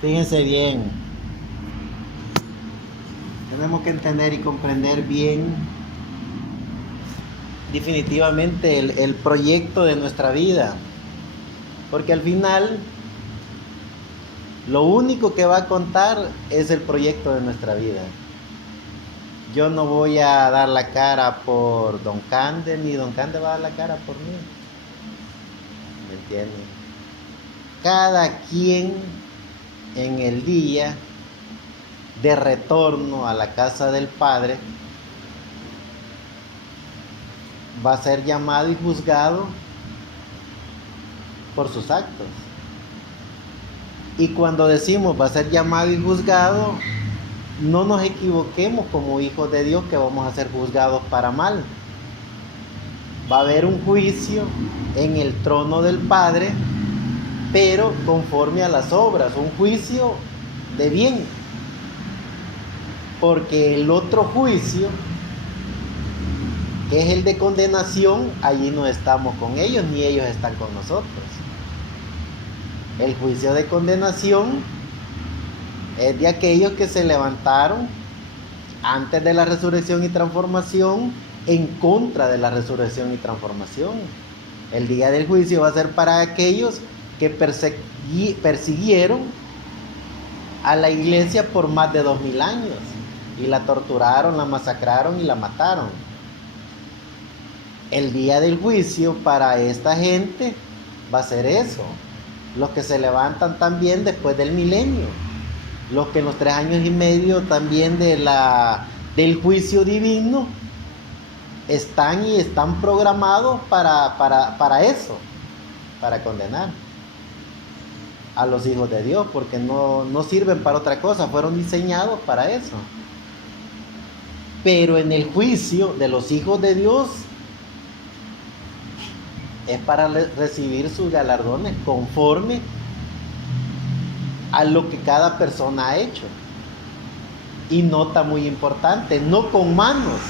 Fíjense bien, tenemos que entender y comprender bien definitivamente el proyecto de nuestra vida, porque al final lo único que va a contar es el proyecto de nuestra vida. Yo no voy a dar la cara por Don Cande, ni Don Cande va a dar la cara por mí. ¿Me entienden? Cada quien en el día de retorno a la casa del Padre va a ser llamado y juzgado por sus actos. Y cuando decimos va a ser llamado y juzgado, no nos equivoquemos como hijos de Dios que vamos a ser juzgados para mal. Va a haber un juicio en el trono del Padre, pero conforme a las obras, un juicio de bien. Porque el otro juicio, que es el de condenación, allí no estamos con ellos, ni ellos están con nosotros. El juicio de condenación es de aquellos que se levantaron antes de la resurrección y transformación en contra de la resurrección y transformación. El día del juicio va a ser para aquellos que persiguieron a la iglesia por más de 2000 años y la torturaron, la masacraron y la mataron. El día del juicio para esta gente va a ser eso. Los que se levantan también después del milenio, los que en los 3 años y medio también del juicio divino están programados para eso, para condenar a los hijos de Dios, porque no sirven para otra cosa, fueron diseñados para eso. Pero en el juicio de los hijos de Dios es para recibir sus galardones conforme a lo que cada persona ha hecho. Y nota muy importante, no con manos,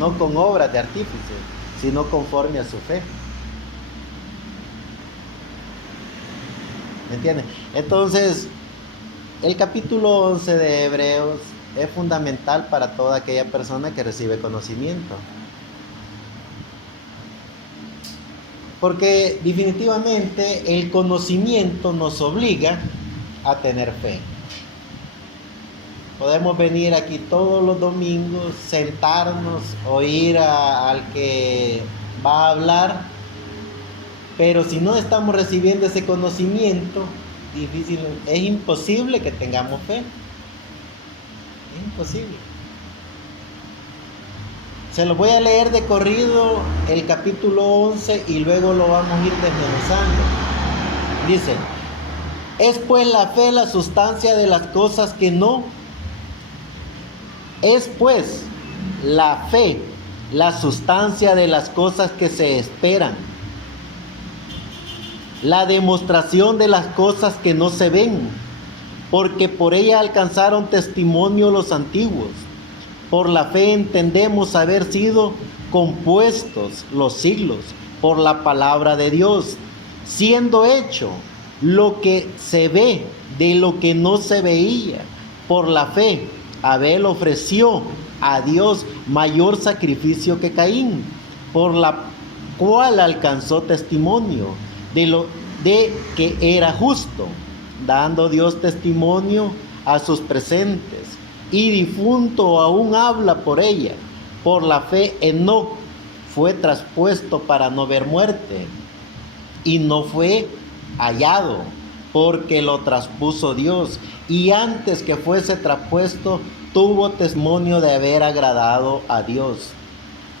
no con obras de artífice, sino conforme a su fe. ¿Me entienden? Entonces, el capítulo 11 de Hebreos es fundamental para toda aquella persona que recibe conocimiento. Porque definitivamente el conocimiento nos obliga a tener fe. Podemos venir aquí todos los domingos, sentarnos, oír al que va a hablar, pero si no estamos recibiendo ese conocimiento, es imposible que tengamos fe. Es imposible. Se los voy a leer de corrido el capítulo 11 y luego lo vamos a ir desmenuzando. Dice: es pues la fe la sustancia de las cosas que no. Es pues la fe la sustancia de las cosas que se esperan, la demostración de las cosas que no se ven, porque por ella alcanzaron testimonio los antiguos. Por la fe entendemos haber sido compuestos los siglos por la palabra de Dios, siendo hecho lo que se ve de lo que no se veía. Por la fe, Abel ofreció a Dios mayor sacrificio que Caín, por la cual alcanzó testimonio de que era justo, dando Dios testimonio a sus presentes. Y difunto aún habla por ella. Por la fe Enoc fue traspuesto para no ver muerte, y no fue hallado, porque lo traspuso Dios, y antes que fuese traspuesto tuvo testimonio de haber agradado a Dios.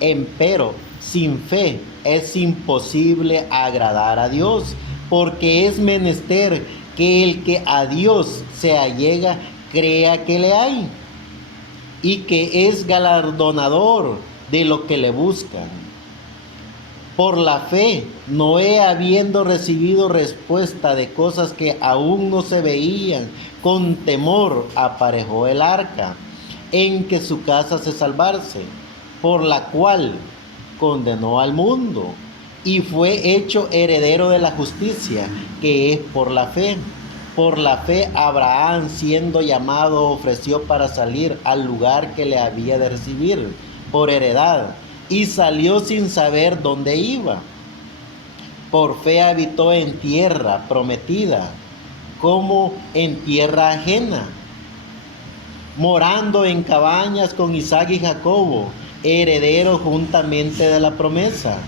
Empero sin fe es imposible agradar a Dios, porque es menester que el que a Dios se allega crea que le hay, y que es galardonador de lo que le buscan. Por la fe, Noé, habiendo recibido respuesta de cosas que aún no se veían, con temor aparejó el arca, en que su casa se salvase, por la cual condenó al mundo, y fue hecho heredero de la justicia, que es por la fe. Por la fe, Abraham, siendo llamado, ofreció para salir al lugar que le había de recibir por heredad, y salió sin saber dónde iba. Por fe habitó en tierra prometida, como en tierra ajena, morando en cabañas con Isaac y Jacobo, herederos juntamente de la promesa,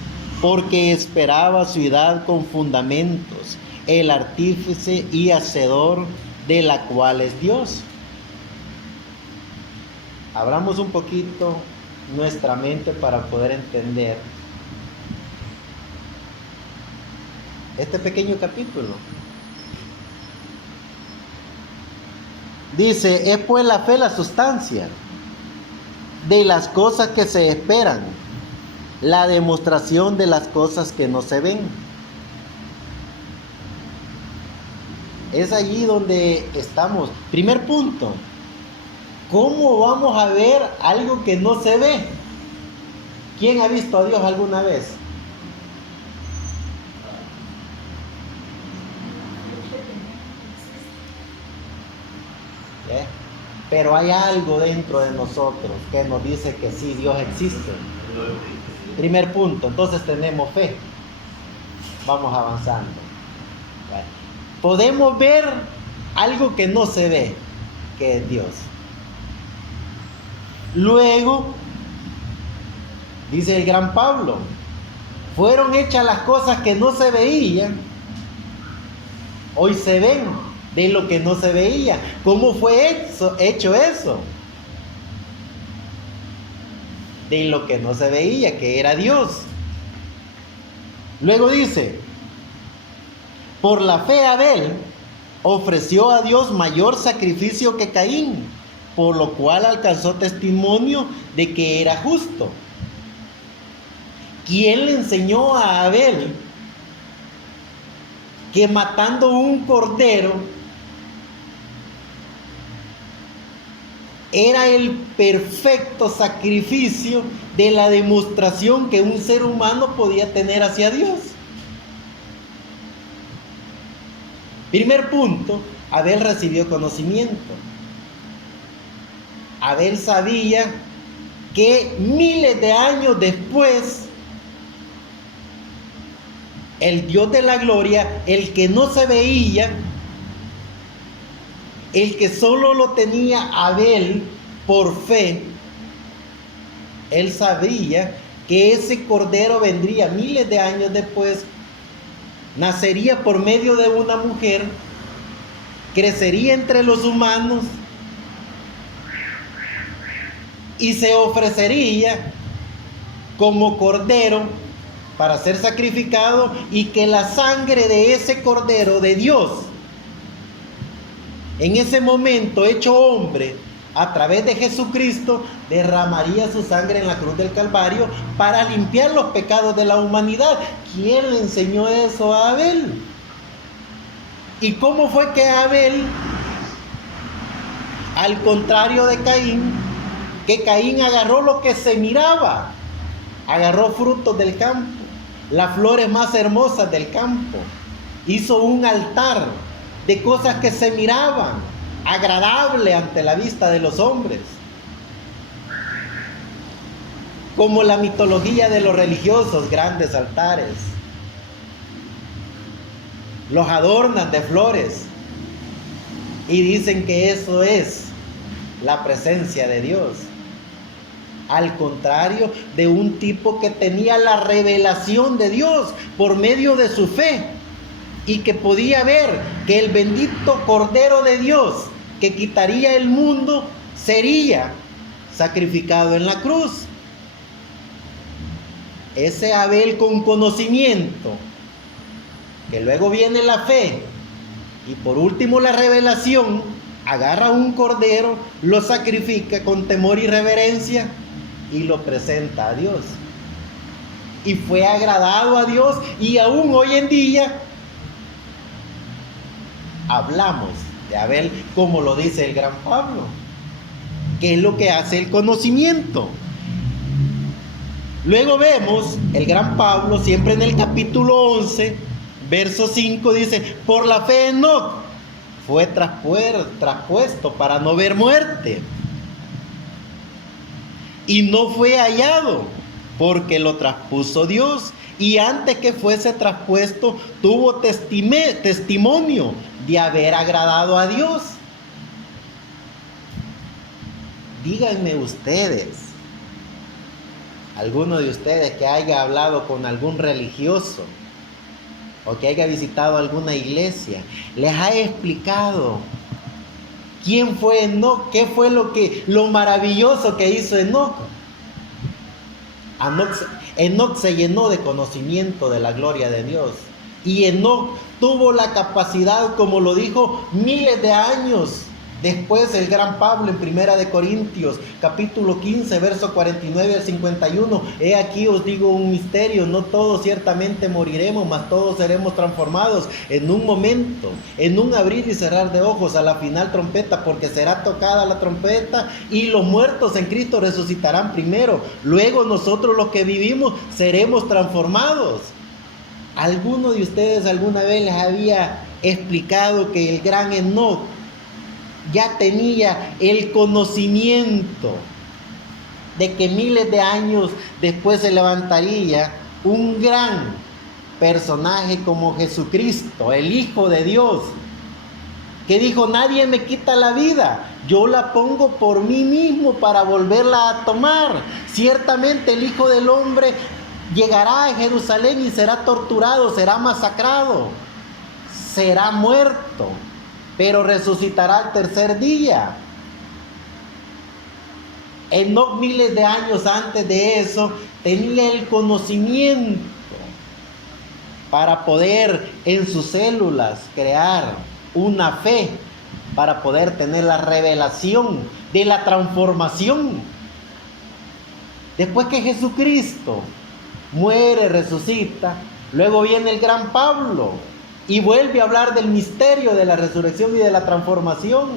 porque esperaba ciudad con fundamentos, el artífice y hacedor de la cual es Dios. Abramos un poquito nuestra mente para poder entender este pequeño capítulo. Dice, es pues la fe la sustancia de las cosas que se esperan, la demostración de las cosas que no se ven. Es allí donde estamos. Primer punto, ¿cómo vamos a ver algo que no se ve? ¿Quién ha visto a Dios alguna vez? Pero hay algo dentro de nosotros que nos dice que sí, Dios existe. Primer punto, entonces tenemos fe. Vamos avanzando. Podemos ver algo que no se ve, que es Dios. Luego, dice el gran Pablo, fueron hechas las cosas que no se veían, hoy se ven de lo que no se veía. ¿Cómo fue hecho eso? De lo que no se veía, que era Dios. Luego dice, por la fe Abel ofreció a Dios mayor sacrificio que Caín, por lo cual alcanzó testimonio de que era justo. ¿Quién le enseñó a Abel que matando un cordero era el perfecto sacrificio de la demostración que un ser humano podía tener hacia Dios? Primer punto, Abel recibió conocimiento. Abel sabía que miles de años después, el Dios de la gloria, el que no se veía, el que solo lo tenía Abel por fe, él sabía que ese cordero vendría miles de años después, nacería por medio de una mujer, crecería entre los humanos y se ofrecería como cordero para ser sacrificado, y que la sangre de ese cordero de Dios, en ese momento hecho hombre, a través de Jesucristo, derramaría su sangre en la cruz del Calvario para limpiar los pecados de la humanidad. ¿Quién le enseñó eso a Abel? ¿Y cómo fue que Abel, al contrario de Caín, que Caín agarró lo que se miraba, agarró frutos del campo, las flores más hermosas del campo, hizo un altar de cosas que se miraban, agradable ante la vista de los hombres? Como la mitología de los religiosos, grandes altares, los adornan de flores y dicen que eso es la presencia de Dios. Al contrario de un tipo que tenía la revelación de Dios por medio de su fe, y que podía ver que el bendito Cordero de Dios que quitaría el mundo sería sacrificado en la cruz. Ese Abel con conocimiento, que luego viene la fe y por último la revelación, agarra un cordero, lo sacrifica con temor y reverencia y lo presenta a Dios. Y fue agradado a Dios, y aún hoy en día hablamos de Abel, como lo dice el gran Pablo. ¿Qué es lo que hace el conocimiento? Luego vemos el gran Pablo, siempre en el capítulo 11, verso 5, dice, por la fe Enoc fue traspuesto para no ver muerte. Y no fue hallado, porque lo traspuso Dios. Y antes que fuese traspuesto, tuvo testimonio de haber agradado a Dios. Díganme ustedes, alguno de ustedes que haya hablado con algún religioso o que haya visitado alguna iglesia, les ha explicado quién fue Enoc, qué fue lo maravilloso que hizo Enoc. Enoc se llenó de conocimiento de la gloria de Dios. Y Enoc tuvo la capacidad, como lo dijo miles de años después el gran Pablo en 1 Corintios, capítulo 15, verso 49 al 51. He aquí os digo un misterio, no todos ciertamente moriremos, mas todos seremos transformados en un momento, en un abrir y cerrar de ojos, a la final trompeta, porque será tocada la trompeta y los muertos en Cristo resucitarán primero. Luego nosotros los que vivimos seremos transformados. ¿Alguno de ustedes alguna vez les había explicado que el gran Enoc ya tenía el conocimiento de que miles de años después se levantaría un gran personaje como Jesucristo, el Hijo de Dios, que dijo: nadie me quita la vida, yo la pongo por mí mismo para volverla a tomar? Ciertamente el Hijo del Hombre llegará a Jerusalén y será torturado, será masacrado, será muerto, pero resucitará al tercer día. Enoc, miles de años antes de eso, tenía el conocimiento para poder en sus células crear una fe, para poder tener la revelación de la transformación. Después que Jesucristo muere, resucita, luego viene el gran Pablo y vuelve a hablar del misterio de la resurrección y de la transformación.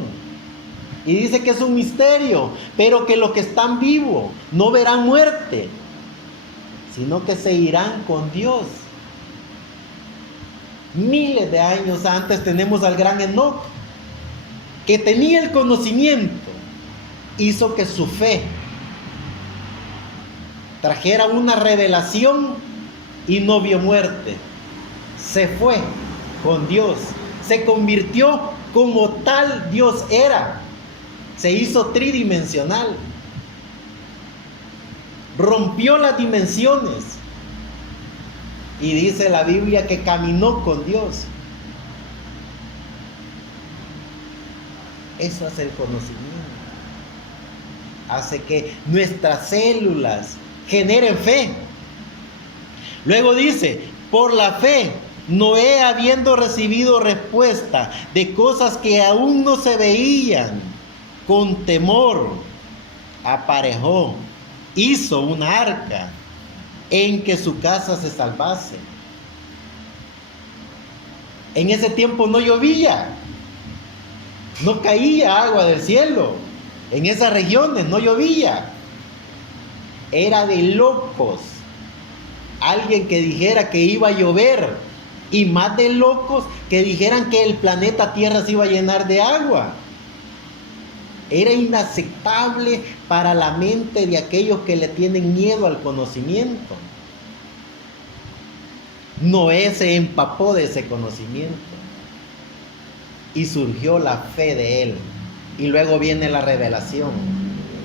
Y dice que es un misterio, pero que los que están vivos no verán muerte, sino que se irán con Dios. Miles de años antes tenemos al gran Enoc, que tenía el conocimiento, hizo que su fe trajera una revelación y no vio muerte. Se fue con Dios, se convirtió como tal Dios era, se hizo tridimensional, rompió las dimensiones y dice la Biblia que caminó con Dios. Eso hace el conocimiento, hace que nuestras células generen fe. Luego dice: por la fe Noé, habiendo recibido respuesta de cosas que aún no se veían, con temor aparejó, hizo una arca en que su casa se salvase. En ese tiempo no llovía, no caía agua del cielo, en esas regiones no llovía. Era de locos alguien que dijera que iba a llover, y más de locos que dijeran que el planeta Tierra se iba a llenar de agua. Era inaceptable para la mente de aquellos que le tienen miedo al conocimiento. Noé se empapó de ese conocimiento y surgió la fe de él. Y luego viene la revelación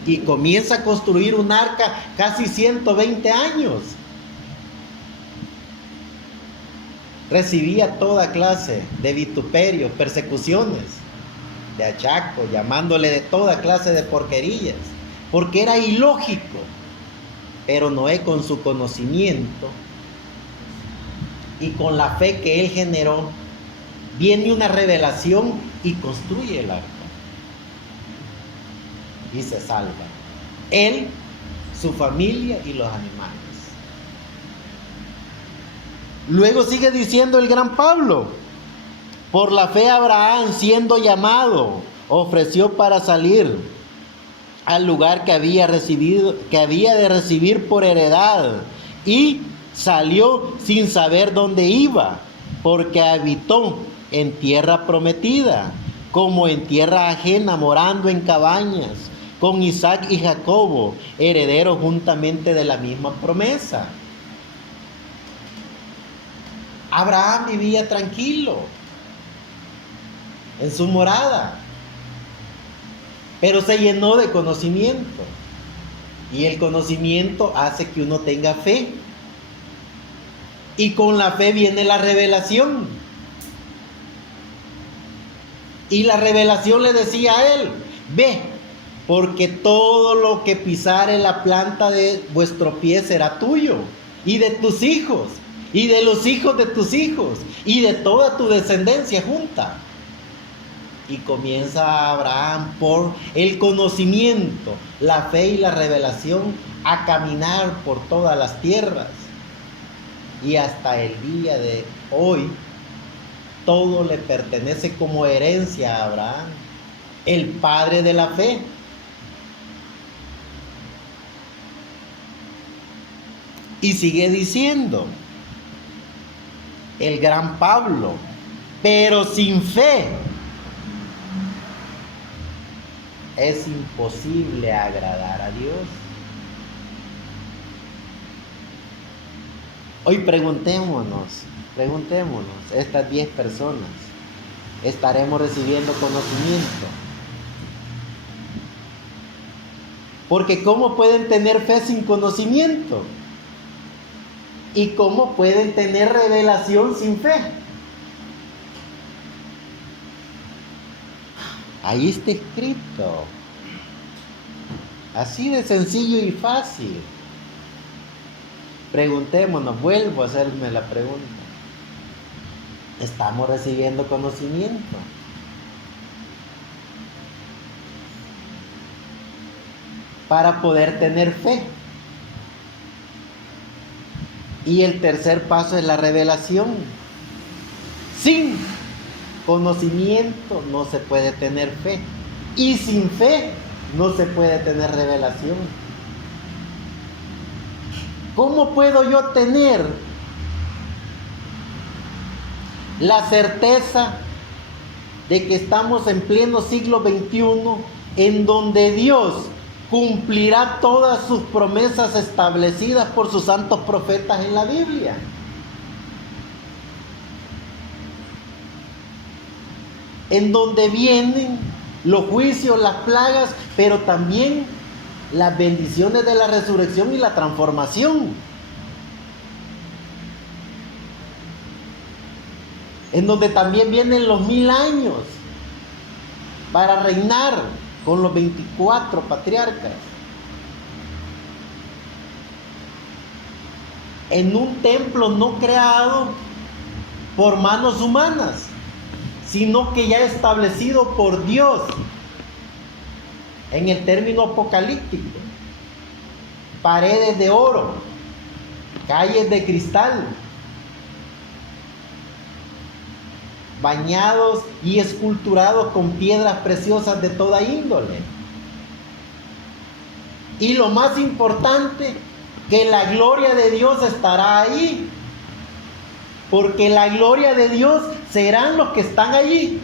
y comienza a construir un arca casi 120 años. Recibía toda clase de vituperios, persecuciones, de achacos, llamándole de toda clase de porquerías, porque era ilógico. Pero Noé, con su conocimiento y con la fe que él generó, viene una revelación y construye el arca y se salva él, su familia y los animales. Luego sigue diciendo el gran Pablo: por la fe Abraham, siendo llamado, ofreció para salir al lugar que había de recibir por heredad, y salió sin saber dónde iba, porque habitó en tierra prometida, como en tierra ajena, morando en cabañas, con Isaac y Jacobo, herederos juntamente de la misma promesa. Abraham vivía tranquilo en su morada, pero se llenó de conocimiento. Y el conocimiento hace que uno tenga fe. Y con la fe viene la revelación. Y la revelación le decía a él: ve, porque todo lo que pisare la planta de vuestro pie será tuyo, y de tus hijos, y de los hijos de tus hijos, y de toda tu descendencia junta. Y comienza Abraham, por el conocimiento, la fe y la revelación, a caminar por todas las tierras. Y hasta el día de hoy, todo le pertenece como herencia a Abraham, el padre de la fe. Y sigue diciendo el gran Pablo: pero sin fe es imposible agradar a Dios. Hoy preguntémonos, estas 10 personas, ¿estaremos recibiendo conocimiento? Porque ¿cómo pueden tener fe sin conocimiento? ¿Y cómo pueden tener revelación sin fe? Ahí está escrito. Así de sencillo y fácil. Preguntémonos, vuelvo a hacerme la pregunta: ¿estamos recibiendo conocimiento? Para poder tener fe. Y el tercer paso es la revelación. Sin conocimiento no se puede tener fe. Y sin fe no se puede tener revelación. ¿Cómo puedo yo tener la certeza de que estamos en pleno siglo XXI, en donde Dios cumplirá todas sus promesas establecidas por sus santos profetas en la Biblia? En donde vienen los juicios, las plagas, pero también las bendiciones de la resurrección y la transformación. En donde también vienen los 1000 años para reinar con los 24 patriarcas. En un templo no creado por manos humanas, sino que ya establecido por Dios en el término apocalíptico. Paredes de oro, calles de cristal, bañados y esculturados con piedras preciosas de toda índole. Y lo más importante, que la gloria de Dios estará ahí, porque la gloria de Dios serán los que están allí.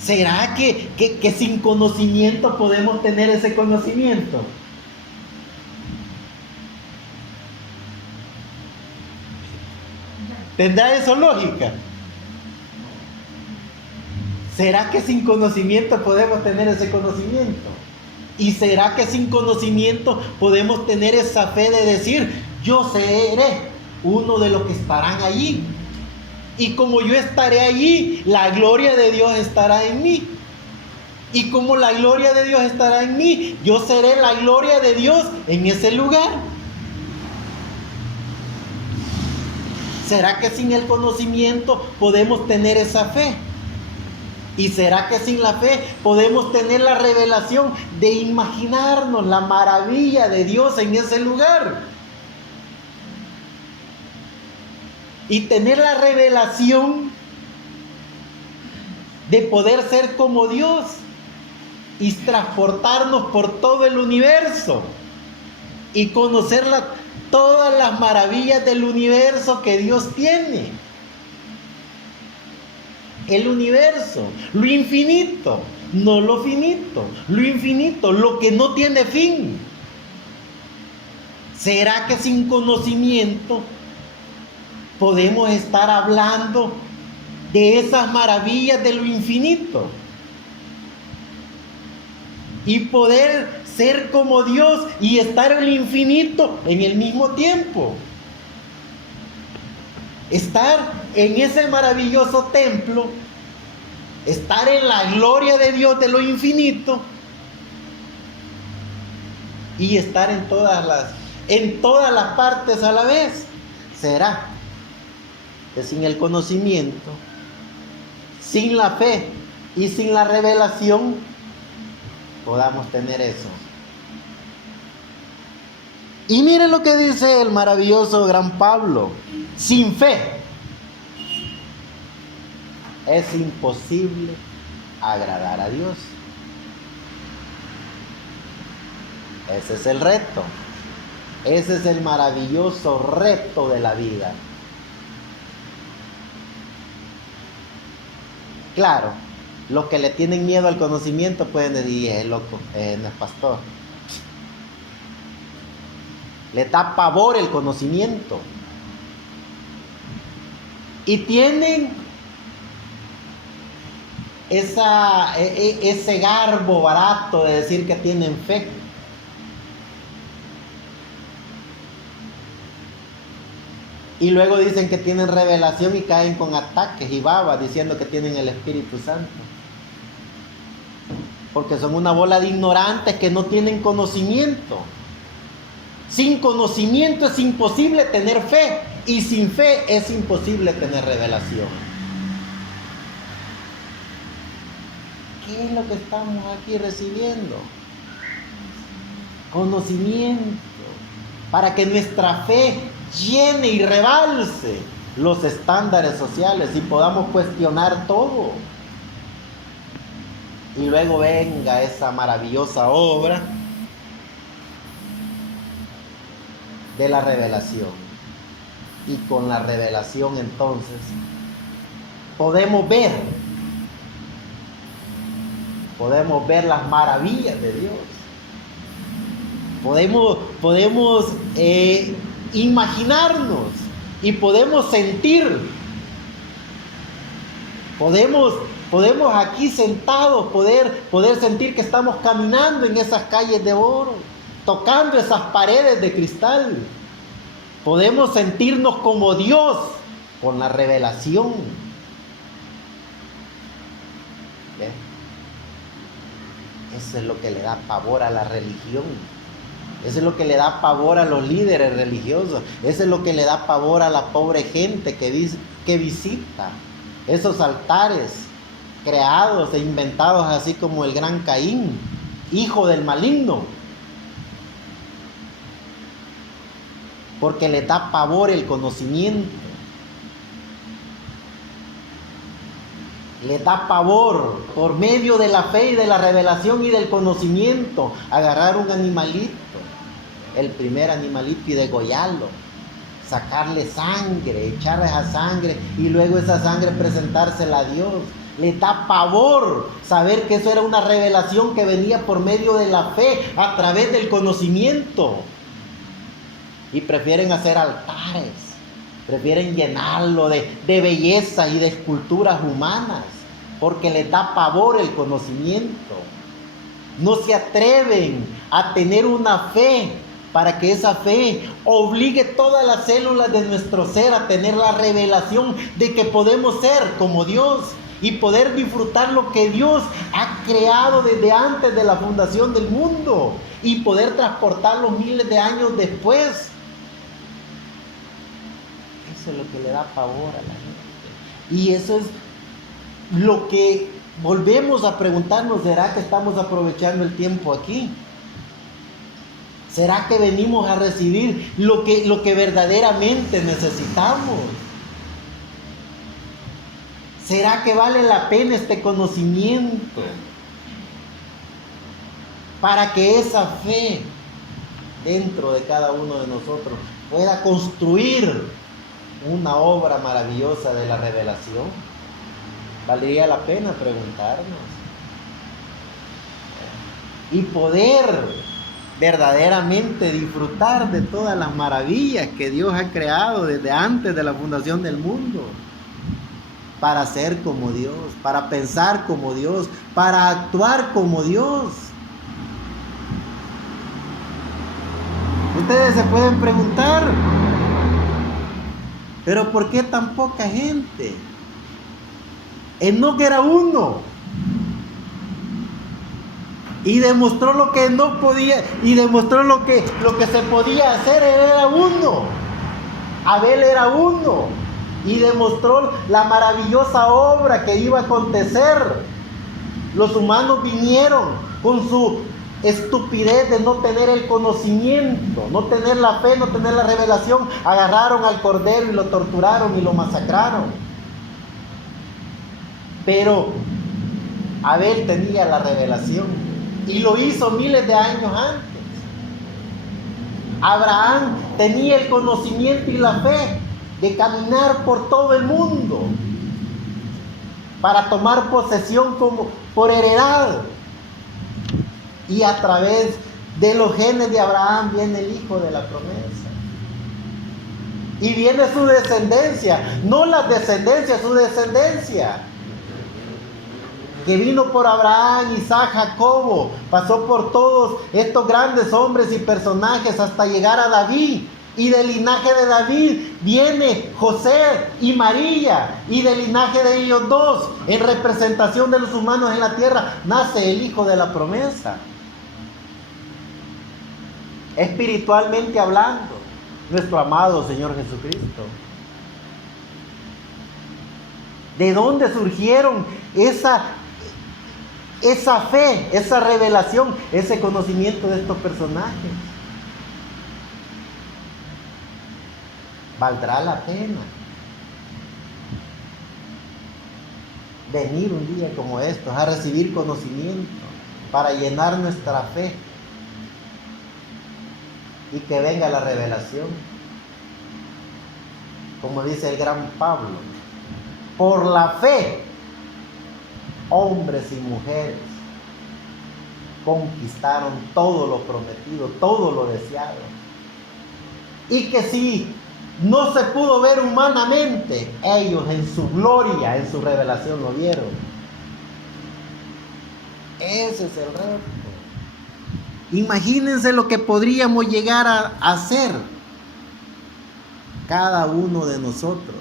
¿Será que sin conocimiento podemos tener ese conocimiento? ¿Tendrá eso lógica? ¿Será que sin conocimiento podemos tener ese conocimiento? ¿Y será que sin conocimiento podemos tener esa fe de decir: yo seré uno de los que estarán allí? Y como yo estaré allí, la gloria de Dios estará en mí. Y como la gloria de Dios estará en mí, yo seré la gloria de Dios en ese lugar. ¿Será que sin el conocimiento podemos tener esa fe? ¿Y será que sin la fe podemos tener la revelación de imaginarnos la maravilla de Dios en ese lugar? Y tener la revelación de poder ser como Dios y transportarnos por todo el universo y conocer todas las maravillas del universo que Dios tiene. el universo, lo infinito, no lo finito, lo infinito, lo que no tiene fin. ¿Será que sin conocimiento podemos estar hablando de esas maravillas de lo infinito? Y poder ser como Dios y estar en el infinito en el mismo tiempo. Estar en ese maravilloso templo, estar en la gloria de Dios de lo infinito y estar en todas las partes a la vez. ¿Será que sin el conocimiento, sin la fe y sin la revelación podamos tener eso? Y miren lo que dice el maravilloso gran Pablo: sin fe es imposible agradar a Dios. Ese es el reto. Ese es el maravilloso reto de la vida. Claro, los que le tienen miedo al conocimiento pueden decir: es loco, no es pastor. Le da pavor el conocimiento. Y tienen ese garbo barato de decir que tienen fe. Y luego dicen que tienen revelación y caen con ataques y babas diciendo que tienen el Espíritu Santo. Porque son una bola de ignorantes que no tienen conocimiento. Sin conocimiento es imposible tener fe, y sin fe es imposible tener revelación. ¿Qué es lo que estamos aquí recibiendo? Conocimiento, para que nuestra fe llene y rebalse los estándares sociales y podamos cuestionar todo. Y luego venga esa maravillosa obra de la revelación. Y con la revelación entonces podemos ver las maravillas de Dios. Podemos imaginarnos y podemos sentir. Podemos aquí sentados poder sentir que estamos caminando en esas calles de oro, tocando esas paredes de cristal. Podemos sentirnos como Dios con la revelación. ¿Ven? Eso es lo que le da pavor a la religión. Eso es lo que le da pavor a los líderes religiosos. Eso es lo que le da pavor a la pobre gente que visita esos altares creados e inventados así como el gran Caín, hijo del maligno. Porque le da pavor el conocimiento. Le da pavor, por medio de la fe y de la revelación y del conocimiento, agarrar un animalito, el primer animalito, y degollarlo, sacarle sangre, echarle esa sangre y luego esa sangre presentársela a Dios. Le da pavor saber que eso era una revelación que venía por medio de la fe, a través del conocimiento. Y prefieren hacer altares, prefieren llenarlo de belleza y de esculturas humanas, porque les da pavor el conocimiento. No se atreven a tener una fe, para que esa fe obligue todas las células de nuestro ser a tener la revelación de que podemos ser como Dios y poder disfrutar lo que Dios ha creado desde antes de la fundación del mundo y poder transportarlo miles de años después. Eso es lo que le da pavor a la gente. Y eso es lo que volvemos a preguntarnos: ¿será que estamos aprovechando el tiempo aquí? ¿Será que venimos a recibir lo que verdaderamente necesitamos? ¿Será que vale la pena este conocimiento para que esa fe dentro de cada uno de nosotros pueda construir una obra maravillosa de la revelación? Valdría la pena preguntarnos y poder verdaderamente disfrutar de todas las maravillas que Dios ha creado desde antes de la fundación del mundo, para ser como Dios, para pensar como Dios, para actuar como Dios. Ustedes se pueden preguntar, pero ¿por qué tan poca gente? Enoc era uno y demostró lo que no podía, y demostró lo que se podía hacer. Él era uno. Abel era uno y demostró la maravillosa obra que iba a acontecer. Los humanos vinieron con su estupidez de no tener el conocimiento, no tener la fe, no tener la revelación. Agarraron al cordero y lo torturaron y lo masacraron. Pero Abel tenía la revelación y lo hizo miles de años antes. Abraham tenía el conocimiento y la fe de caminar por todo el mundo para tomar posesión como por heredad. Y a través de los genes de Abraham viene el hijo de la promesa. Y viene su descendencia, no la descendencia, su descendencia, que vino por Abraham, Isaac, Jacobo, pasó por todos estos grandes hombres y personajes hasta llegar a David. Y del linaje de David viene José y María, y del linaje de ellos dos, en representación de los humanos en la tierra, nace el hijo de la promesa. Espiritualmente hablando, nuestro amado Señor Jesucristo. ¿De dónde surgieron esa fe, esa revelación, ese conocimiento de estos personajes? Valdrá la pena venir un día como estos a recibir conocimiento para llenar nuestra fe y que venga la revelación. Como dice el gran Pablo, por la fe, hombres y mujeres conquistaron todo lo prometido, todo lo deseado. Y que si no se pudo ver humanamente, ellos en su gloria, en su revelación lo vieron. Ese es el reto. Imagínense lo que podríamos llegar a hacer cada uno de nosotros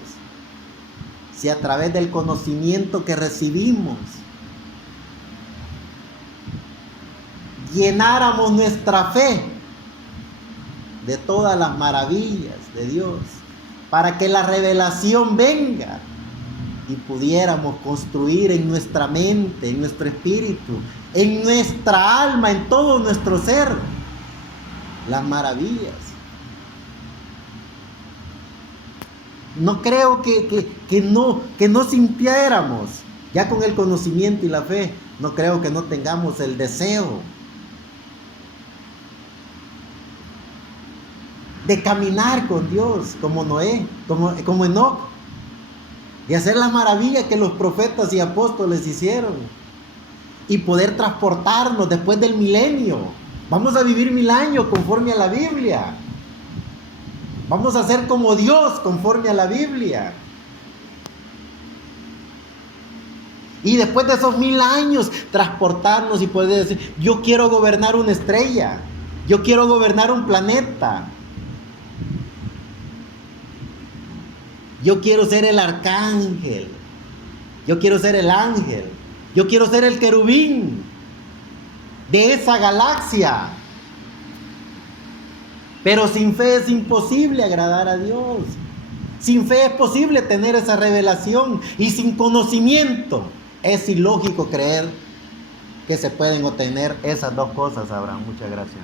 si a través del conocimiento que recibimos llenáramos nuestra fe de todas las maravillas de Dios, para que la revelación venga y pudiéramos construir en nuestra mente, en nuestro espíritu, en nuestra alma, en todo nuestro ser, las maravillas. No creo que no sintiéramos, ya con el conocimiento y la fe, no creo que no tengamos el deseo de caminar con Dios, como Noé, como Enoc, de hacer las maravillas que los profetas y apóstoles hicieron, y poder transportarnos después del milenio. Vamos a vivir 1000 años conforme a la Biblia. Vamos a ser como Dios conforme a la Biblia. Y después de esos 1000 años, transportarnos y poder decir, yo quiero gobernar una estrella, yo quiero gobernar un planeta, yo quiero ser el arcángel, yo quiero ser el ángel, yo quiero ser el querubín de esa galaxia. Pero sin fe es imposible agradar a Dios. Sin fe es posible tener esa revelación. Y sin conocimiento es ilógico creer que se pueden obtener esas dos cosas, Abraham. Muchas gracias.